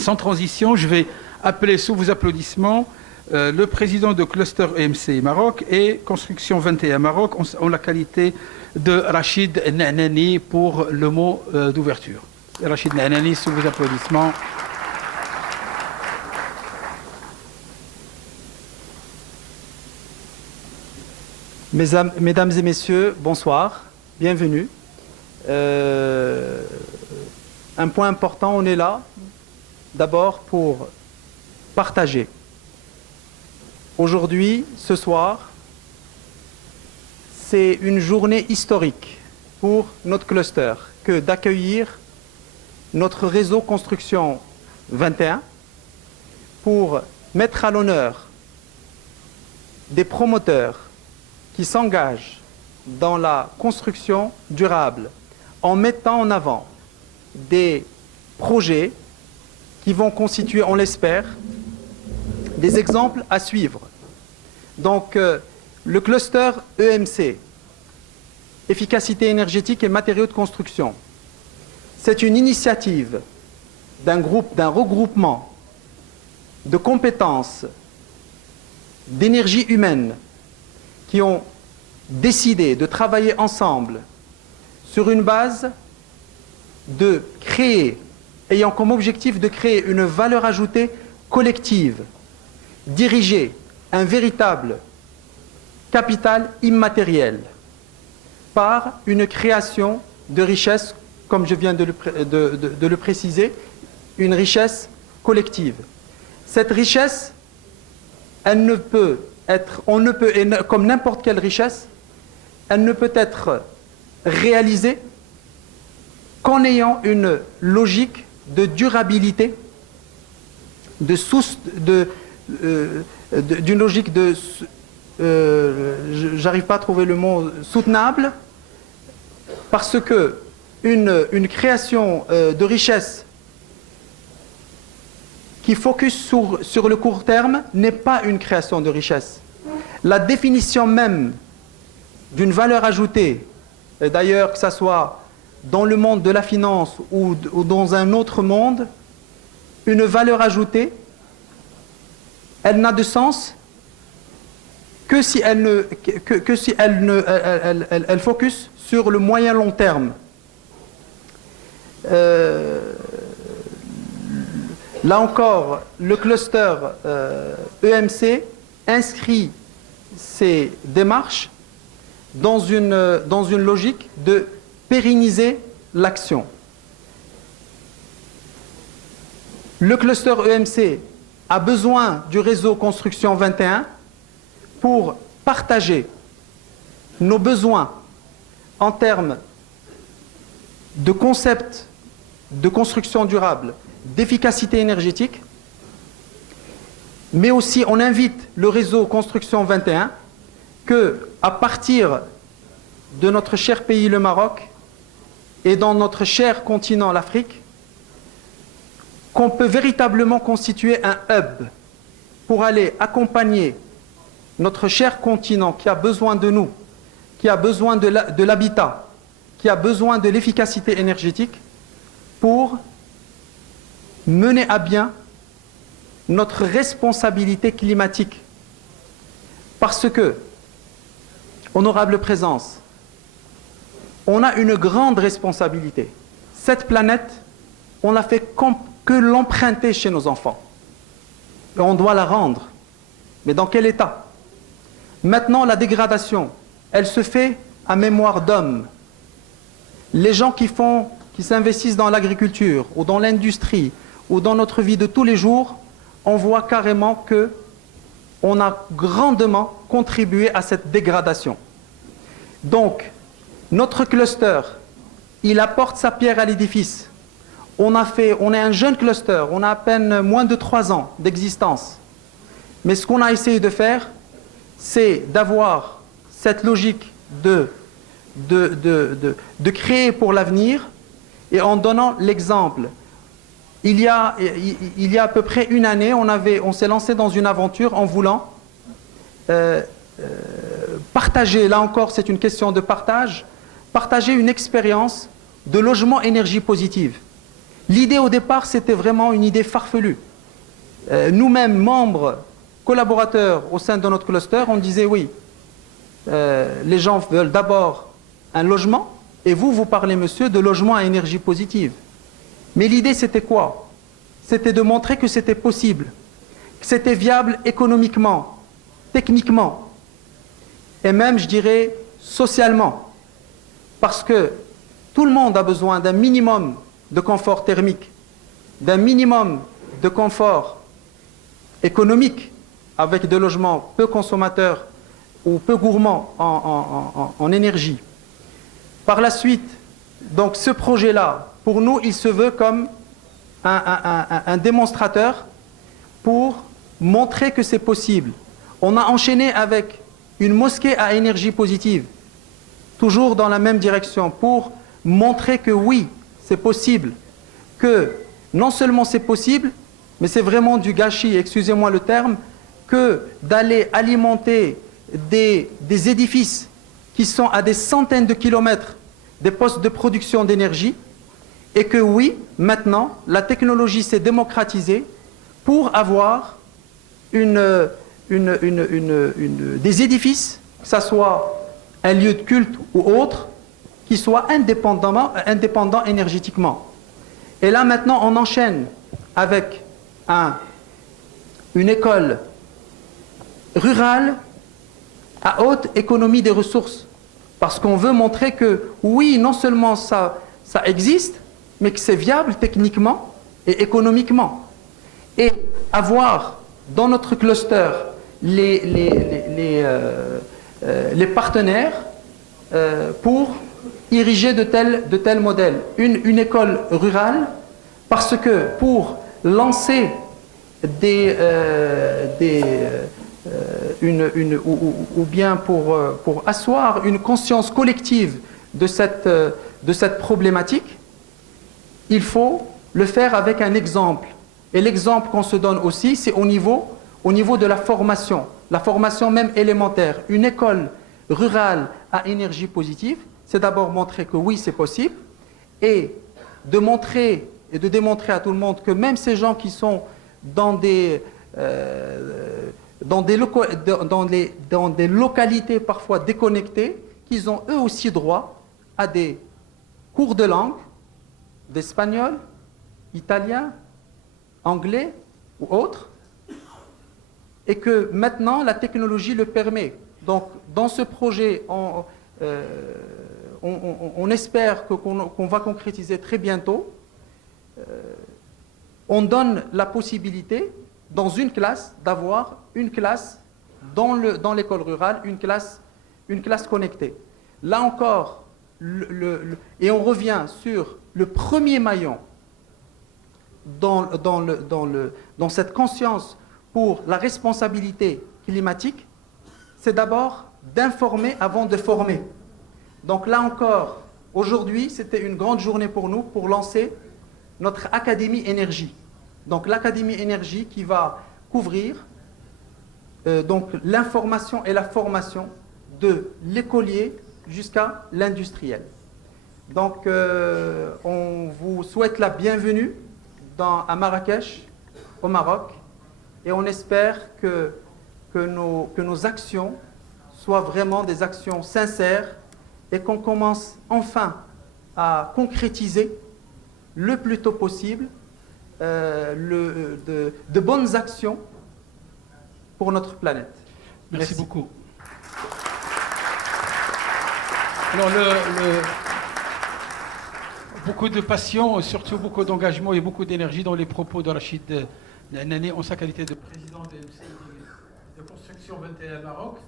sans transition, je vais appeler sous vos applaudissements le président de Cluster EMC Maroc et Construction 21 Maroc en la qualité de Rachid Nahnani pour le mot d'ouverture. Rachid Nahnani, sous vos applaudissements. Mesdames et messieurs, bonsoir, bienvenue. Un point important, on est là d'abord pour partager. Aujourd'hui, ce soir, c'est une journée historique pour notre cluster que d'accueillir notre réseau Construction 21 pour mettre à l'honneur des promoteurs qui s'engagent dans la construction durable en mettant en avant des projets qui vont constituer, on l'espère, des exemples à suivre. Donc, le cluster EMC, efficacité énergétique et matériaux de construction, c'est une initiative d'un regroupement de compétences, d'énergie humaine, qui ont décidé de travailler ensemble sur une base de créer, ayant comme objectif de créer une valeur ajoutée collective, diriger un véritable capital immatériel par une création de richesse, comme je viens de le préciser, une richesse collective. Cette richesse, elle ne peut être, comme n'importe quelle richesse, elle ne peut être réalisée qu'en ayant une logique de durabilité, d'une logique de, j'arrive pas à trouver le mot, soutenable, parce que une création de richesse qui focus sur le court terme n'est pas une création de richesse. La définition même d'une valeur ajoutée, et d'ailleurs que ce soit dans le monde de la finance ou dans un autre monde, une valeur ajoutée, elle n'a de sens que si elle focus sur le moyen long terme. Là encore, le cluster EMC inscrit ces démarches dans une logique de pérenniser l'action. Le cluster EMC a besoin du réseau Construction 21 pour partager nos besoins en termes de concepts de construction durable, d'efficacité énergétique, mais aussi on invite le réseau Construction 21 que, à partir de notre cher pays le Maroc et dans notre cher continent l'Afrique, qu'on peut véritablement constituer un hub pour aller accompagner notre cher continent qui a besoin de nous, qui a besoin de l'habitat, qui a besoin de l'efficacité énergétique, pour mener à bien notre responsabilité climatique. Parce que, honorable présence, on a une grande responsabilité. Cette planète, on n'a fait que l'emprunter chez nos enfants. Et on doit la rendre. Mais dans quel état? Maintenant, la dégradation, elle se fait à mémoire d'hommes. Les gens qui s'investissent dans l'agriculture ou dans l'industrie ou dans notre vie de tous les jours, on voit carrément que on a grandement contribué à cette dégradation. Donc, notre cluster, il apporte sa pierre à l'édifice. On est un jeune cluster, on a à peine moins de 3 ans d'existence. Mais ce qu'on a essayé de faire, c'est d'avoir cette logique de créer pour l'avenir, et en donnant l'exemple. Il y a à peu près une année, on s'est lancé dans une aventure en voulant partager, là encore c'est une question de partage, partager une expérience de logement énergie positive. L'idée au départ, c'était vraiment une idée farfelue. Nous-mêmes, membres, collaborateurs au sein de notre cluster, on disait oui, les gens veulent d'abord un logement, et vous parlez, monsieur, de logement à énergie positive. Mais l'idée, c'était quoi? C'était de montrer que c'était possible, que c'était viable économiquement, techniquement, et même, je dirais, socialement. Parce que tout le monde a besoin d'un minimum de confort thermique, d'un minimum de confort économique, avec des logements peu consommateurs ou peu gourmands en énergie. Par la suite, donc ce projet-là, pour nous, il se veut comme un démonstrateur pour montrer que c'est possible. On a enchaîné avec une mosquée à énergie positive, toujours dans la même direction, pour montrer que oui, c'est possible, que non seulement c'est possible, mais c'est vraiment du gâchis, excusez-moi le terme, que d'aller alimenter des édifices qui sont à des centaines de kilomètres des postes de production d'énergie, et que oui, maintenant, la technologie s'est démocratisée pour avoir des édifices, que ce soit un lieu de culte ou autre, qui soient indépendants énergétiquement. Et là, maintenant, on enchaîne avec une école rurale à haute économie des ressources. Parce qu'on veut montrer que, oui, non seulement ça existe, mais que c'est viable techniquement et économiquement. Et avoir dans notre cluster les partenaires pour ériger de tels modèles. Une école rurale, parce que pour lancer ou bien pour asseoir une conscience collective de cette problématique, il faut le faire avec un exemple. Et l'exemple qu'on se donne aussi, c'est au niveau de la formation même élémentaire. Une école rurale à énergie positive, c'est d'abord montrer que oui, c'est possible, et de montrer et de démontrer à tout le monde que même ces gens qui sont dans des localités parfois déconnectées, qu'ils ont eux aussi droit à des cours de langue, d'espagnol, italien, anglais ou autre, et que maintenant la technologie le permet. Donc dans ce projet, on espère qu'on va concrétiser très bientôt. On donne la possibilité dans une classe d'avoir une classe dans l'école rurale, une classe connectée. Là encore, et on revient sur le premier maillon dans cette conscience pour la responsabilité climatique, c'est d'abord d'informer avant de former. Donc là encore, aujourd'hui, c'était une grande journée pour nous pour lancer notre Académie Énergie. Donc l'Académie Énergie qui va couvrir donc l'information et la formation de l'écolier jusqu'à l'industriel. Donc on vous souhaite la bienvenue à Marrakech, au Maroc, et on espère que nos actions soient vraiment des actions sincères et qu'on commence enfin à concrétiser le plus tôt possible de bonnes actions pour notre planète. Merci beaucoup. Alors, beaucoup de passion, surtout beaucoup d'engagement et beaucoup d'énergie dans les propos de Rachid Nahani en sa qualité de président de Construction 21 Maroc.